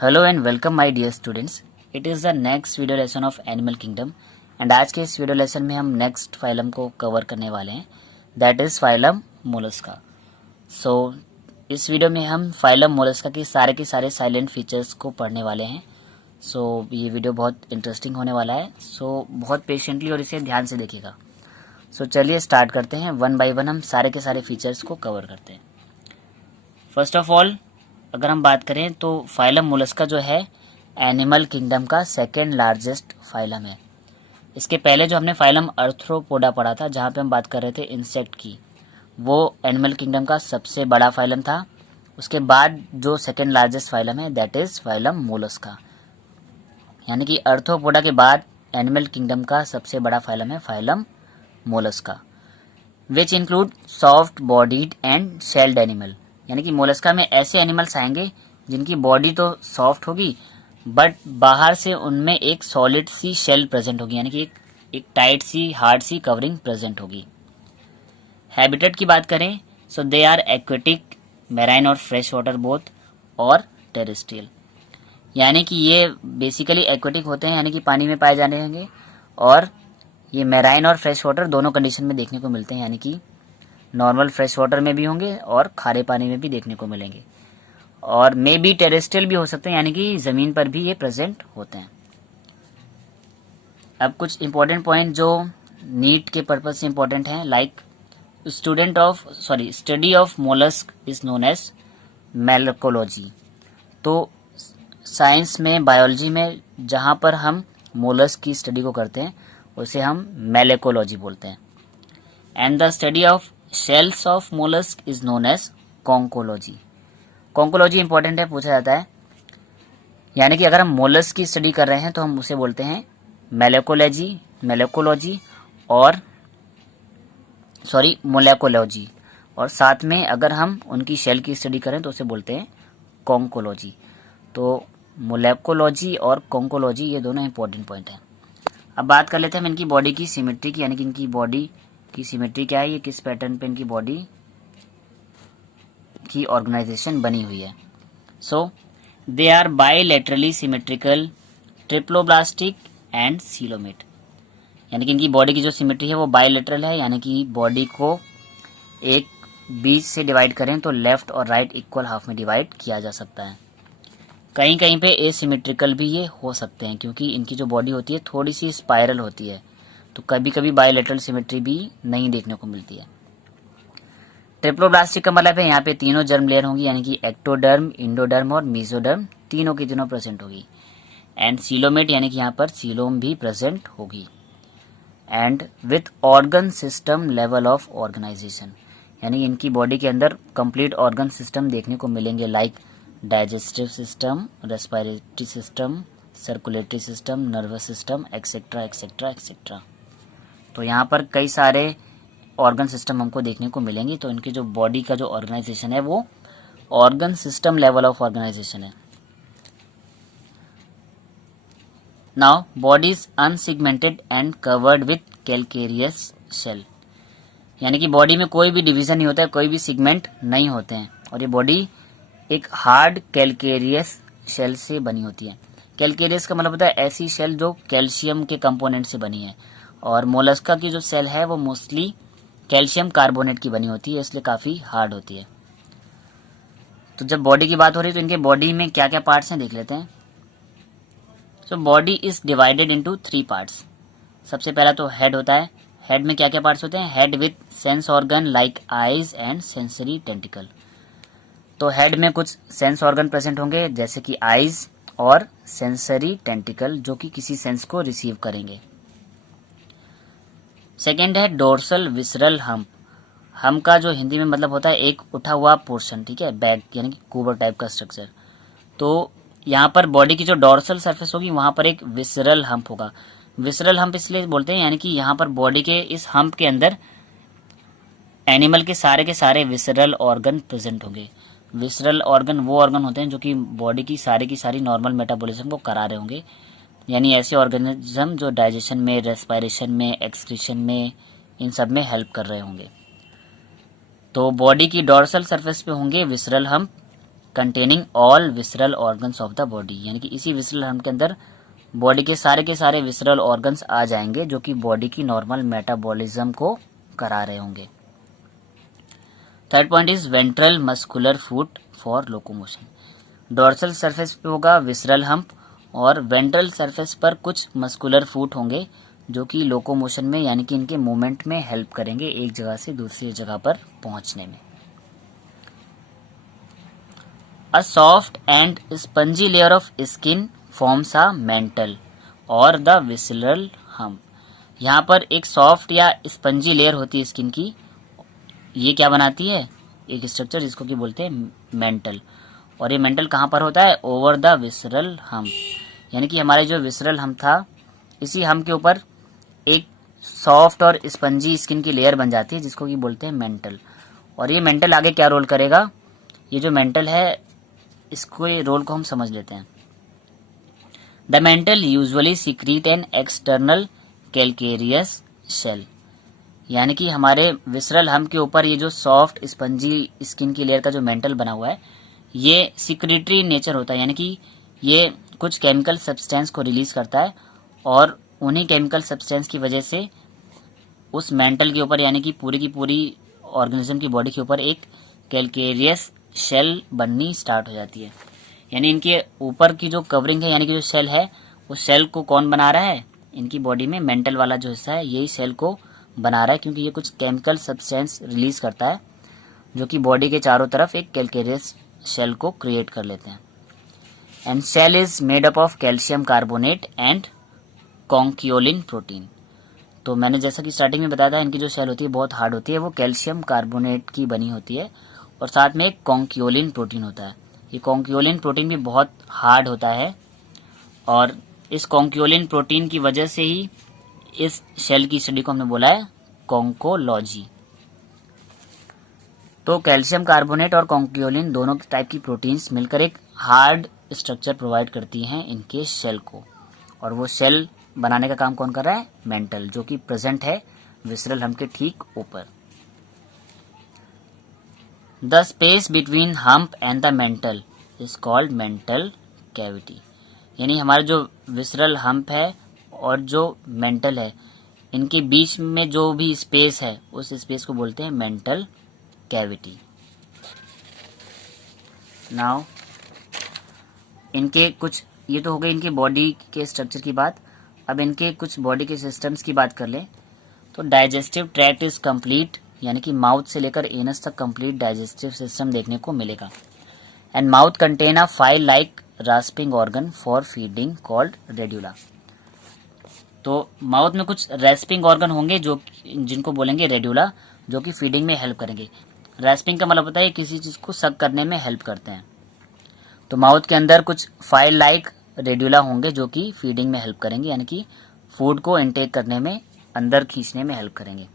Hello and welcome my dear students. It is the next video lesson of animal kingdom and आज के इस video lesson में हम next phylum को cover करने वाले हैं, दैट इज़ फाइलम मोलस्का। सो इस वीडियो में हम फाइलम मोलस्का के सारे साइलेंट फीचर्स को पढ़ने वाले हैं। सो ये वीडियो बहुत इंटरेस्टिंग होने वाला है, सो बहुत पेशेंटली और इसे ध्यान से देखिएगा। सो चलिए स्टार्ट करते हैं, वन बाय वन हम सारे के सारे फीचर्स को कवर करते हैं। फर्स्ट ऑफ ऑल अगर हम बात करें तो फाइलम मोलस्का जो है एनिमल किंगडम का सेकेंड लार्जेस्ट फाइलम है। इसके पहले जो हमने फाइलम अर्थ्रोपोडा पढ़ा था, जहाँ पे हम बात कर रहे थे इंसेक्ट की, वो एनिमल किंगडम का सबसे बड़ा फाइलम था। उसके बाद जो सेकेंड लार्जेस्ट फाइलम है दैट इज़ फाइलम मोलस्का, यानी कि अर्थ्रोपोडा के बाद एनिमल किंगडम का सबसे बड़ा फाइलम है phylum Mollusca, which include soft bodied and shelled animal. यानी कि मोलस्का में ऐसे एनिमल्स आएंगे जिनकी बॉडी तो सॉफ्ट होगी बट बाहर से उनमें एक सॉलिड सी शेल प्रेजेंट होगी, यानी कि एक टाइट सी हार्ड सी कवरिंग प्रेजेंट होगी। हैबिटेट की बात करें सो दे आर एक्वेटिक, मैराइन और फ्रेश वाटर बोथ और टेरेस्ट्रियल, यानी कि ये बेसिकली एक्वेटिक होते हैं, यानी कि पानी में पाए जाने होंगे, और ये मैराइन और फ्रेश वाटर दोनों कंडीशन में देखने को मिलते हैं, यानी कि नॉर्मल फ्रेश वाटर में भी होंगे और खारे पानी में भी देखने को मिलेंगे, और मे बी टेरेस्ट्रियल भी हो सकते हैं, यानी कि ज़मीन पर भी ये प्रेजेंट होते हैं। अब कुछ इंपॉर्टेंट पॉइंट जो नीट के पर्पज से इंपॉर्टेंट हैं, like study of mollusc is known as malacology. तो साइंस में, बायोलॉजी में जहाँ पर हम मोलस्क की स्टडी को करते हैं उसे हम मैलेकोलॉजी बोलते हैं। And the study of shells of mollusc is known as conchology. Conchology important है, पूछा जाता है, यानी कि अगर हम मोलस्क की स्टडी कर रहे हैं तो हम उसे बोलते हैं मैलेकोलॉजी और मोलेकोलॉजी, और साथ में अगर हम उनकी शेल की स्टडी करें तो उसे बोलते हैं कॉन्कोलॉजी। तो मोलेकोलॉजी और कॉन्कोलॉजी ये दोनों इंपॉर्टेंट पॉइंट हैं। अब बात कर लेते हैं हम इनकी बॉडी की सिमेट्री की, यानी कि इनकी बॉडी की सिमेट्री क्या है, ये किस पैटर्न पे इनकी बॉडी की ऑर्गेनाइजेशन बनी हुई है। So they are bilaterally symmetrical, triploblastic and coelomate, यानी कि इनकी बॉडी की जो सिमेट्री है वो बायलैटरल है, यानी कि बॉडी को एक बीच से डिवाइड करें तो लेफ्ट और राइट इक्वल हाफ में डिवाइड किया जा सकता है। कहीं कहीं पे एसिमेट्रिकल भी ये हो सकते हैं, क्योंकि इनकी जो बॉडी होती है थोड़ी सी स्पाइरल होती है, तो कभी कभी बायलैटरल सिमेट्री भी नहीं देखने को मिलती है। ट्रिप्लोब्लास्टिक का मतलब है यहाँ पे तीनों जर्म लेयर होंगी, यानी कि एक्टोडर्म, इंडोडर्म और मीजोडर्म, तीनों की तीनों प्रेजेंट होगी। एंड सीलोमेट, यानी कि यहाँ पर सीलोम भी प्रेजेंट होगी। And with organ system level of organisation, यानी इनकी बॉडी के अंदर कंप्लीट ऑर्गन सिस्टम देखने को मिलेंगे, like digestive system, respiratory system, circulatory system, nervous system, etcetera etcetera etcetera. तो यहाँ पर कई सारे ऑर्गन सिस्टम हमको देखने को मिलेंगे। तो इनकी जो बॉडी का जो ऑर्गेनाइजेशन है वो organ system level of organisation है। Now body is unsegmented and covered with calcareous shell, यानी कि बॉडी में कोई भी डिवीजन नहीं होता है, कोई भी सिगमेंट नहीं होते हैं, और ये बॉडी एक हार्ड कैल्केरियस शेल से बनी होती है। कैल्केरियस का मतलब होता है ऐसी शेल जो कैल्शियम के कंपोनेंट से बनी है, और मोलस्का की जो सेल है वो मोस्टली कैल्शियम कार्बोनेट की बनी होती है, इसलिए काफ़ी हार्ड होती है। तो जब बॉडी की बात हो रही है तो इनके बॉडी में क्या क्या पार्ट्स हैं देख लेते हैं। So body is divided into 3 parts. सबसे पहला तो हेड होता है। हेड में क्या क्या पार्ट्स होते हैं, head with sense organ like eyes and sensory tentacle. तो हेड में कुछ सेंस ऑर्गन प्रेजेंट होंगे जैसे कि आईज और सेंसरी टेंटिकल, जो कि किसी सेंस को रिसीव करेंगे। सेकेंड है डोर्सल विसरल हम्प। हम्प का जो हिंदी में मतलब होता है एक उठा हुआ पोर्शन, ठीक है, बैग यानी कि कुबर टाइप का स्ट्रक्चर। तो यहाँ पर बॉडी की जो डोर्सल सरफेस होगी वहाँ पर एक विसरल हम्प होगा। विसरल हम्प इसलिए बोलते हैं, यानी कि यहाँ पर बॉडी के इस हम्प के अंदर एनिमल के सारे विसरल ऑर्गन प्रेजेंट होंगे। विसरल ऑर्गन वो ऑर्गन होते हैं जो कि बॉडी की सारी नॉर्मल मेटाबॉलिज्म को करा रहे होंगे, यानी ऐसे ऑर्गेनिज्म जो डाइजेशन में, रेस्पिरेशन में, एक्सक्रीशन में, इन सब में हेल्प कर रहे होंगे। तो बॉडी की डोर्सल सरफेस पे होंगे visceral hump, containing all visceral organs of the body, यानी कि इसी विसरल हम्प के अंदर बॉडी के सारे विसरल ऑर्गन्स आ जाएंगे जो कि बॉडी की नॉर्मल मेटाबॉलिज्म को करा रहे होंगे। Third point is ventral muscular foot for locomotion. Dorsal surface पे होगा विसरल हम्प और वेंट्रल सरफेस पर कुछ मस्कुलर फूट होंगे जो कि लोकोमोशन में यानी कि इनके मूवमेंट में हेल्प करेंगे एक जगह से दूसरी जगह पर पहुंचने में। A soft and spongy layer of skin forms a mental और द विसरल हम्प। यहाँ पर एक सॉफ्ट या स्पंजी लेयर होती है स्किन की, ये क्या बनाती है, एक स्ट्रक्चर जिसको कि बोलते हैं मेंटल। और ये मेंटल कहाँ पर होता है, ओवर द विसरल हम्प, यानी कि हमारे जो विसरल हम्प था इसी हम्प के ऊपर एक सॉफ्ट और स्पंजी स्किन की लेयर बन जाती है जिसको कि बोलते हैं मेंटल। और ये मेंटल आगे क्या रोल करेगा, ये जो मेंटल है इसको ये रोल को हम समझ लेते हैं। The mantle usually secrete an external calcareous shell, यानी कि हमारे विसरल हम्प के ऊपर ये जो सॉफ्ट स्पंजी स्किन की लेयर का जो मेंटल बना हुआ है ये सिक्रीटरी नेचर होता है, यानी कि ये कुछ केमिकल सब्सटेंस को रिलीज करता है और उन्हीं केमिकल सब्सटेंस की वजह से उस मेंटल के ऊपर यानी कि पूरी की पूरी ऑर्गेनिज्म की बॉडी के ऊपर एक कैल्केरियस शेल बननी स्टार्ट हो जाती है। यानी इनके ऊपर की जो कवरिंग है यानी कि जो शेल है उस शेल को कौन बना रहा है, इनकी बॉडी में मेंटल वाला जो हिस्सा है यही शेल को बना रहा है, क्योंकि ये कुछ केमिकल सब्सटेंस रिलीज करता है जो कि बॉडी के चारों तरफ एक कैल्केरियस शेल को क्रिएट कर लेते हैं। And shell is made up of calcium carbonate and conchiolin protein. तो मैंने जैसा कि स्टार्टिंग में बताया था इनकी जो शेल होती है बहुत हार्ड होती है, वो कैल्शियम कार्बोनेट की बनी होती है और साथ में एक कॉन्क्योलिन प्रोटीन होता है। ये कॉन्क्योलिन प्रोटीन भी बहुत हार्ड होता है और इस कॉन्क्योलिन प्रोटीन की वजह से ही इस शेल की स्टडी को हमने बोला है कॉन्कोलॉजी। तो कैल्शियम कार्बोनेट और कॉन्क्योलिन दोनों टाइप की प्रोटीन्स मिलकर एक हार्ड स्ट्रक्चर प्रोवाइड करती हैं इनके शेल को, और वो शेल बनाने का काम कौन कर रहा है, मेंटल, जो कि प्रेजेंट है विसरल हम्प के ठीक ऊपर। The space between hump and the mental is called mantle cavity, यानी हमारा जो विसरल हम्प है और जो मेंटल है इनके बीच में जो भी स्पेस है उस स्पेस को बोलते हैं मेंटल कैविटी। नाउ इनके कुछ, ये तो हो गई इनके बॉडी के स्ट्रक्चर की बात, अब इनके कुछ बॉडी के सिस्टम्स की बात कर लें। तो डाइजेस्टिव ट्रैक्ट इज कंप्लीट, यानी कि माउथ से लेकर एनस तक कंप्लीट डाइजेस्टिव सिस्टम देखने को मिलेगा। And mouth contain a file like rasping organ for feeding called radula. तो माउथ में कुछ रेस्पिंग ऑर्गन होंगे जो जिनको बोलेंगे रेड्यूला, जो कि फीडिंग में हेल्प करेंगे। रेस्पिंग का मतलब होता है किसी चीज को सक करने में हेल्प करते हैं। तो माउथ के अंदर कुछ फाइल लाइक रेड्यूला होंगे जो कि फीडिंग में हेल्प करेंगे, यानी कि फूड को इनटेक करने में, अंदर खींचने में हेल्प करेंगे।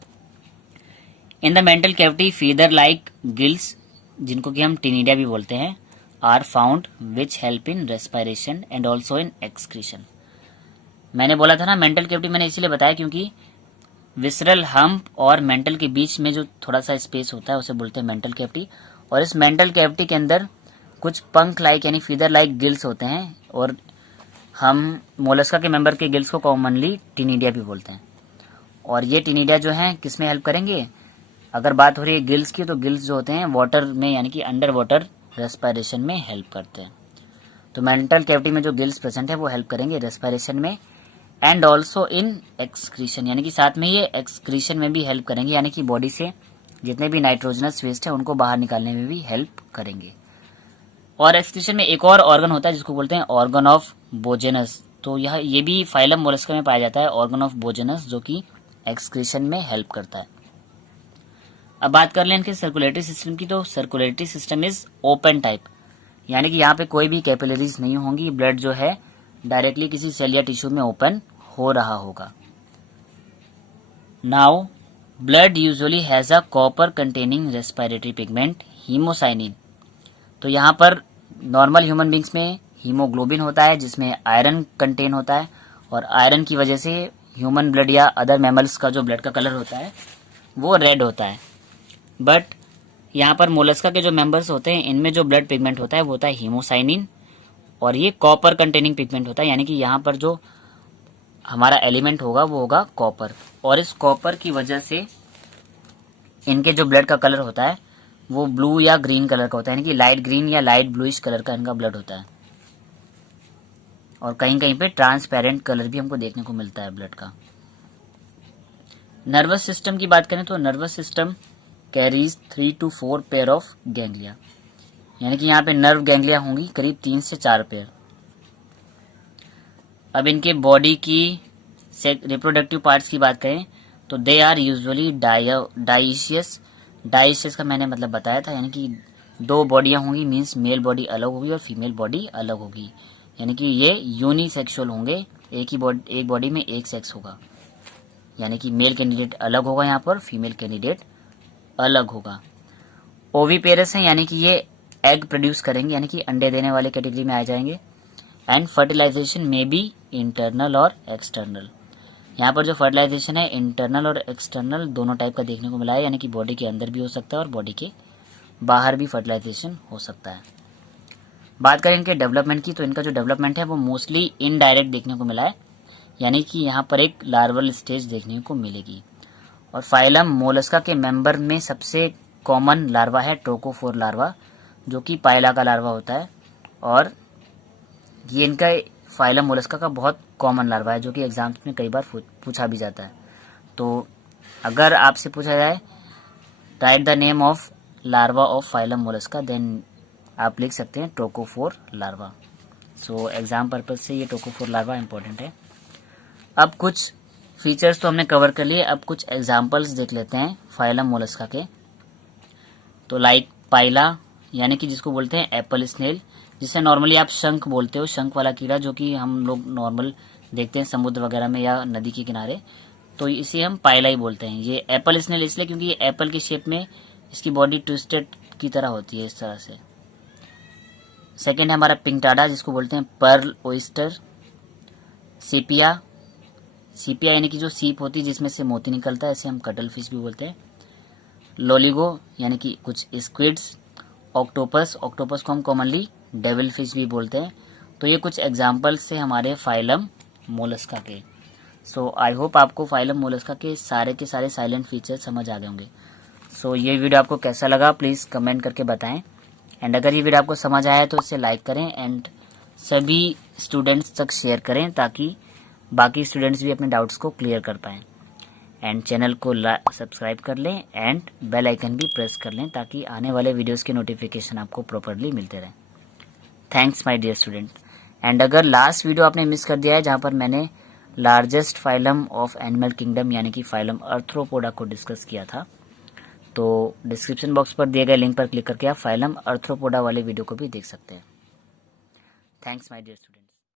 In the mantle cavity feather like gills, जिनको कि हम टिनिडिया भी बोलते हैं, are found which help in respiration and also in excretion. मैंने बोला था ना मेंटल कैविटी, मैंने इसीलिए बताया क्योंकि विसरल हम्प और मेंटल के बीच में जो थोड़ा सा स्पेस होता है उसे बोलते हैं मेंटल कैविटी। और इस मेंटल कैविटी के अंदर कुछ पंख लाइक यानी फीदर लाइक गिल्स होते हैं, और हम मोलस्का के मेंबर के गिल्स को कॉमनली टिनिडिया भी बोलते हैं। और ये टिनिडिया जो हैं किस में हेल्प करेंगे, अगर बात हो रही है गिल्स की, तो गिल्स जो होते हैं वाटर में यानी कि अंडर वाटर रेस्पिरेशन में हेल्प करते हैं। तो मेंटल कैविटी में जो गिल्स प्रेजेंट है वो हेल्प करेंगे रेस्पिरेशन में एंड ऑल्सो इन एक्सक्रीशन, यानी कि साथ में ये एक्सक्रीशन में भी हेल्प करेंगे, यानी कि बॉडी से जितने भी नाइट्रोजनस वेस्ट है उनको बाहर निकालने में भी हेल्प करेंगे। और एक्सक्रीशन में एक और ऑर्गन होता है जिसको बोलते हैं ऑर्गन ऑफ बोजेनस। तो ये भी फाइलम मोलस्का में पाया जाता है, ऑर्गन ऑफ बोजेनस, जो कि एक्सक्रीशन में हेल्प करता है। अब बात कर लें इनके सर्कुलेटरी सिस्टम की, तो circulatory system is open type, यानी कि यहाँ पे कोई भी कैपिलरीज नहीं होंगी, ब्लड जो है डायरेक्टली किसी सेल या टिश्यू में ओपन हो रहा होगा। Now blood usually has a copper containing respiratory pigment haemocyanin. तो यहाँ पर नॉर्मल ह्यूमन बींग्स में हीमोग्लोबिन होता है जिसमें आयरन कंटेन होता है, और आयरन की वजह से ह्यूमन ब्लड या अदर मैमल्स का जो ब्लड का कलर होता है वो रेड होता है। बट यहाँ पर मोलस्का के जो मेंबर्स होते हैं इनमें जो ब्लड पिगमेंट होता है वो होता है हीमोसाइनिन, और ये कॉपर कंटेनिंग पिगमेंट होता है, यानी कि यहाँ पर जो हमारा एलिमेंट होगा वो होगा कॉपर, और इस कॉपर की वजह से इनके जो ब्लड का कलर होता है वो ब्लू या ग्रीन कलर का होता है, यानी कि लाइट ग्रीन या लाइट ब्लूइश कलर का इनका ब्लड होता है, और कहीं कहीं पे ट्रांसपेरेंट कलर भी हमको देखने को मिलता है ब्लड का। नर्वस सिस्टम की बात करें तो nervous system carries 3 to 4 pair of ganglia, यानी कि यहाँ पे नर्व गैंग्लिया होंगी करीब 3 से 4 पेयर। अब इनके बॉडी की रिप्रोडक्टिव पार्ट्स की बात करें तो they are usually dioecious. Dioecious का मैंने मतलब बताया था, यानी कि 2 बॉडियां होंगी, मीन्स मेल बॉडी अलग होगी और फीमेल बॉडी अलग होगी, यानी कि ये यूनिसेक्सुअल होंगे, एक बॉडी में एक सेक्स होगा, यानी कि मेल कैंडिडेट अलग होगा यहाँ पर, फीमेल कैंडिडेट अलग होगा। ओवीपेरस हैं, यानी कि ये एग प्रोड्यूस करेंगे, यानी कि अंडे देने वाले कैटेगरी में आ जाएंगे। एंड फर्टिलाइजेशन में बी इंटरनल और एक्सटर्नल, यहाँ पर जो फर्टिलाइजेशन है इंटरनल और एक्सटर्नल दोनों टाइप का देखने को मिला है, यानी कि बॉडी के अंदर भी हो सकता है और बॉडी के बाहर भी फर्टिलाइजेशन हो सकता है। बात करें इनके डेवलपमेंट की तो इनका जो डेवलपमेंट है वो मोस्टली इनडायरेक्ट देखने को मिला है, यानी कि यहाँ पर एक लार्वल स्टेज देखने को मिलेगी। और फाइलम मोलस्का के मेंबर में सबसे कॉमन लार्वा है ट्रोकोफोर लार्वा, जो कि पाइला का लार्वा होता है, और ये इनका फाइलम मोलस्का का बहुत कॉमन लार्वा है, जो कि एग्जाम्स में कई बार पूछा भी जाता है। तो अगर आपसे पूछा जाए write the name of larva of phylum mollusca, then आप लिख सकते हैं trochophore larva. So exam purpose से ये ट्रोकोफोर लार्वा इंपॉर्टेंट है। अब कुछ फीचर्स तो हमने कवर कर लिए, अब कुछ एग्जाम्पल्स देख लेते हैं फाइलम मोलस्का के। तो लाइक पाइला, यानी कि जिसको बोलते हैं एप्पल स्नेल, जिसे नॉर्मली आप शंख बोलते हो, शंख वाला कीड़ा, जो कि हम लोग नॉर्मल देखते हैं समुद्र वगैरह में या नदी के किनारे, तो इसे हम पाइला ही बोलते हैं। ये एप्पल स्नेल इसलिए क्योंकि ये एप्पल की शेप में इसकी बॉडी ट्विस्टेड की तरह होती है, इस तरह से। सेकेंड है हमारा पिंकटाडा, जिसको बोलते हैं पर्ल ओइस्टर। सीपिया, सीपिया यानी कि जो सीप होती है जिसमें से मोती निकलता है, इसे हम कटल फिश भी बोलते हैं। लोलिगो, यानी कि कुछ स्क्विड्स। ऑक्टोपस, ऑक्टोपस को हम कॉमनली डेविल फिश भी बोलते हैं। तो ये कुछ एग्जाम्पल्स से हमारे फाइलम मोलस्का के। सो आई होप आपको फाइलम मोलस्का के सारे साइलेंट फीचर समझ आ गए होंगे। सो ये वीडियो आपको कैसा लगा प्लीज़ कमेंट करके बताएं, एंड अगर ये वीडियो आपको समझ आया तो इसे लाइक करें एंड सभी स्टूडेंट्स तक शेयर करें, ताकि बाकी स्टूडेंट्स भी अपने डाउट्स को क्लियर कर पाएँ। एंड चैनल को सब्सक्राइब कर लें एंड बेल आइकन भी प्रेस कर लें, ताकि आने वाले वीडियोस के नोटिफिकेशन आपको प्रॉपरली मिलते रहें। Thanks my dear student. And अगर लास्ट वीडियो आपने मिस कर दिया है, जहाँ पर मैंने largest phylum of animal kingdom यानी कि फाइलम अर्थ्रोपोडा को डिस्कस किया था, तो डिस्क्रिप्शन बॉक्स पर दिए गए लिंक पर क्लिक करके आप फाइलम अर्थ्रोपोडा वाले वीडियो को भी देख सकते हैं। Thanks my dear student.